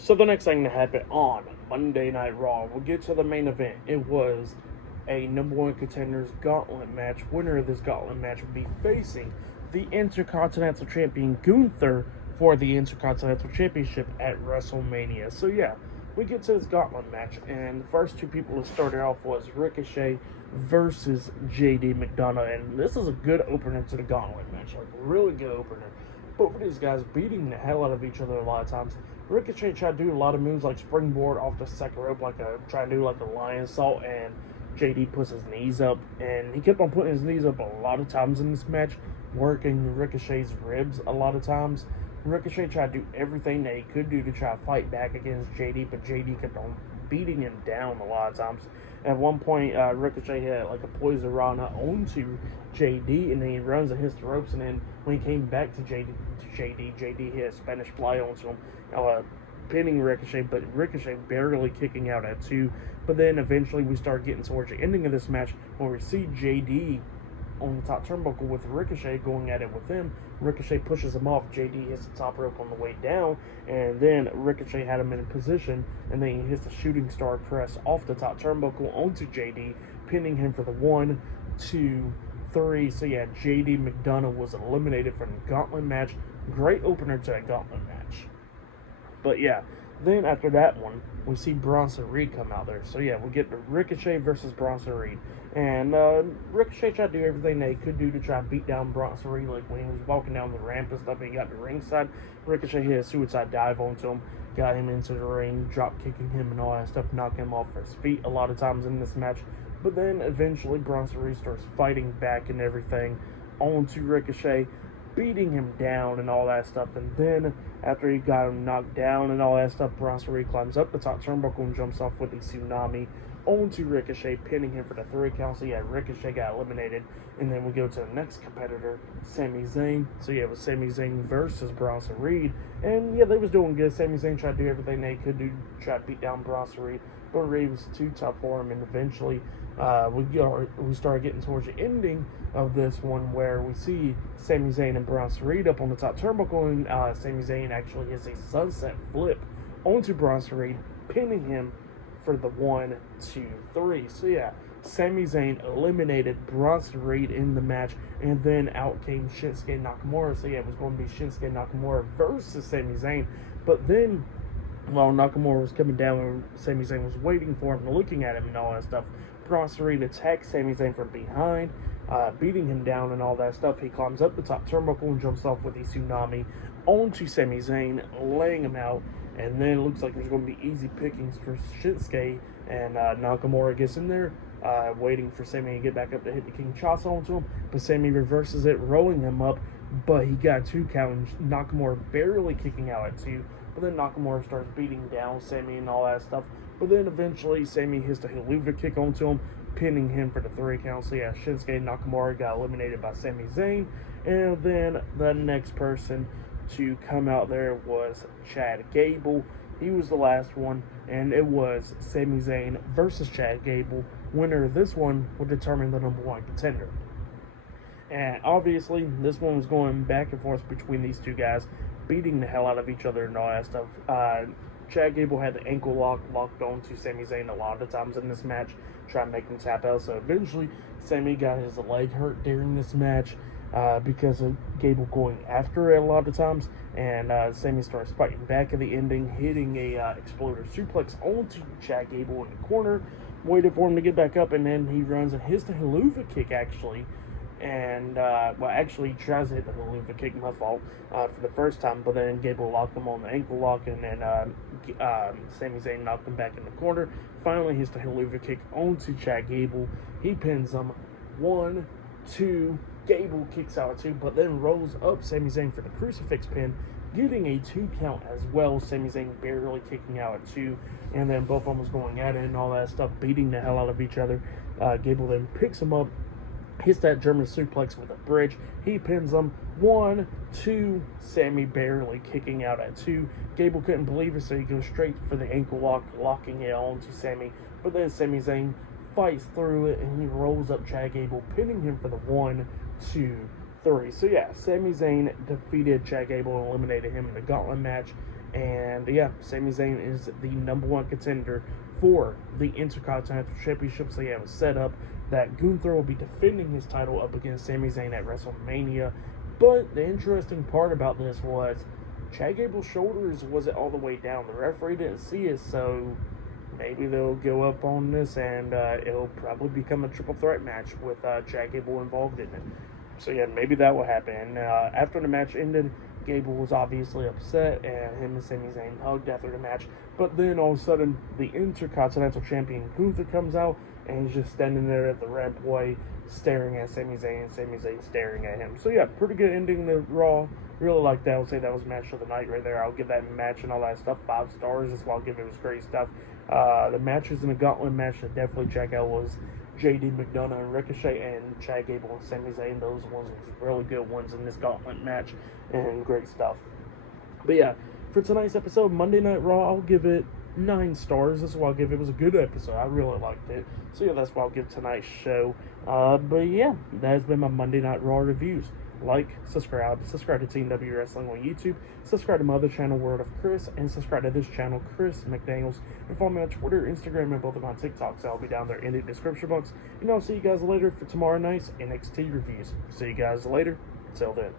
So the next thing that happened on Monday Night Raw, we'll get to the main event. It was a number one contenders gauntlet match. Winner of this gauntlet match would be facing the Intercontinental Champion Gunther for the Intercontinental Championship at WrestleMania. So yeah, we get to this gauntlet match, and the first two people to start it off was Ricochet versus JD McDonough, and this is a good opener to the gauntlet match, like a really good opener. Both of these guys beating the hell out of each other a lot of times. Ricochet tried to do a lot of moves like springboard off the second rope, try to do like a lion salt, and JD puts his knees up, and he kept on putting his knees up a lot of times in this match, working Ricochet's ribs a lot of times. Ricochet tried to do everything that he could do to try to fight back against JD, but JD kept on beating him down a lot of times. At one point, Ricochet had like a poison rana onto JD, and then he runs and hits the ropes, and then when he came back to JD hit a Spanish fly onto him, pinning Ricochet, but Ricochet barely kicking out at two. But then eventually we start getting towards the ending of this match when we see JD on the top turnbuckle with Ricochet going at it with him. Ricochet pushes him off. JD hits the top rope on the way down, and then Ricochet had him in position, and then he hits the shooting star press off the top turnbuckle onto JD, pinning him for the 1, 2, 3. So yeah, JD McDonough was eliminated from the gauntlet match. Great opener to that gauntlet match. But yeah, then after that one, we see Bronson Reed come out there. So yeah, we get the Ricochet versus Bronson Reed. And Ricochet tried to do everything they could do to try to beat down Bronson Reed. Like when he was walking down the ramp and stuff and he got to the ringside, Ricochet hit a suicide dive onto him, got him into the ring, drop kicking him and all that stuff, knocking him off his feet a lot of times in this match. But then eventually Bronson Reed starts fighting back and everything onto Ricochet, beating him down and all that stuff. And then after he got him knocked down and all that stuff, Bronson Reed climbs up the top turnbuckle and jumps off with a tsunami onto Ricochet, pinning him for the 3 count. So yeah, Ricochet got eliminated. And then we go to the next competitor, Sami Zayn. So yeah, it was Sami Zayn versus Bronson Reed. And yeah, they was doing good. Sami Zayn tried to do everything they could do to try to beat down Bronson Reed, but Reed was too tough for him. And eventually we started getting towards the ending of this one where we see Sami Zayn and Bronson Reed up on the top turnbuckle, and Sami Zayn actually hits a sunset flip onto Bronson Reed, pinning him for the 1, 2, 3. So yeah, Sami Zayn eliminated Bronson Reed in the match, and then out came Shinsuke Nakamura. So yeah, it was going to be Shinsuke Nakamura versus Sami Zayn, but then while Nakamura was coming down and Sami Zayn was waiting for him, looking at him and all that stuff, Bronson Reed attacks Sami Zayn from behind, beating him down and all that stuff. He climbs up the top turnbuckle and jumps off with a tsunami onto Sami Zayn, laying him out. And then it looks like there's going to be easy pickings for Shinsuke, and Nakamura gets in there, waiting for Sami to get back up to hit the King Chasa onto him. But Sami reverses it, rolling him up, but he got 2 count. Nakamura barely kicking out at 2. But then Nakamura starts beating down Sami and all that stuff. But then eventually Sami hits the Helluva kick onto him, pinning him for the 3 count. So yeah, Shinsuke Nakamura got eliminated by Sami Zayn. And then the next person to come out there was Chad Gable. He was the last one, and it was Sami Zayn versus Chad Gable. Winner of this one would determine the number 1 contender. And obviously, this one was going back and forth between these two guys, beating the hell out of each other and all that stuff. Chad Gable had the ankle locked on to Sami Zayn a lot of times in this match, trying to make him tap out. So eventually, Sami got his leg hurt during this match because of Gable going after it a lot of times. And Sami starts fighting back at the ending, hitting a exploder suplex onto Chad Gable in the corner, waited for him to get back up, and then he runs and hits the Helluva kick, actually. And, actually he tries to hit the Helluva kick, my fault, for the first time, but then Gable locked him on the ankle lock, and then Sami Zayn knocked him back in the corner. Finally hits the Helluva kick onto Chad Gable. He pins him. 1, 2, Gable kicks out at 2, but then rolls up Sami Zayn for the crucifix pin, getting a 2 count as well. Sami Zayn barely kicking out at 2, and then both of them was going at it and all that stuff, beating the hell out of each other. Gable then picks him up, hits that German suplex with a bridge. He pins him. 1, 2, Sami barely kicking out at 2. Gable couldn't believe it, so he goes straight for the ankle lock, locking it onto Sami. But then Sami Zayn fights through it, and he rolls up Chad Gable, pinning him for the 1, 2, 3. So yeah, Sami Zayn defeated Chad Gable and eliminated him in the Gauntlet match. And yeah, Sami Zayn is the #1 contender for the Intercontinental Championship. So yeah, it was set up that Gunther will be defending his title up against Sami Zayn at WrestleMania. But the interesting part about this was Chad Gable's shoulders wasn't all the way down. The referee didn't see it, so maybe they'll go up on this and it'll probably become a triple threat match with Chad Gable involved in it. So yeah, maybe that will happen. After the match ended, Gable was obviously upset, and him and Sami Zayn hugged after the match. But then all of a sudden, the Intercontinental Champion Gunther comes out, and he's just standing there at the rampway, staring at Sami Zayn, and Sami Zayn staring at him. So yeah, pretty good ending to Raw. Really like that. I would say that was match of the night right there. I'll give that match and all that stuff 5 stars. That's why I'll give it. It was great stuff. The matches in the Gauntlet match that definitely check out was JD McDonough and Ricochet, and Chad Gable and Sami Zayn. Those ones were really good ones in this Gauntlet match, and great stuff. But yeah, for tonight's episode, Monday Night Raw, I'll give it 9 stars. That's why I'll give it. It was a good episode. I really liked it. So yeah, that's why I'll give tonight's show. But yeah, that has been my Monday Night Raw reviews. Like, subscribe to Team W Wrestling on YouTube, subscribe to my other channel, World of Chris, and subscribe to this channel, Chris McDaniels, and follow me on Twitter, Instagram, and both of my TikToks. I'll be down there in the description box. And I'll see you guys later for tomorrow night's NXT reviews. See you guys later. Till then.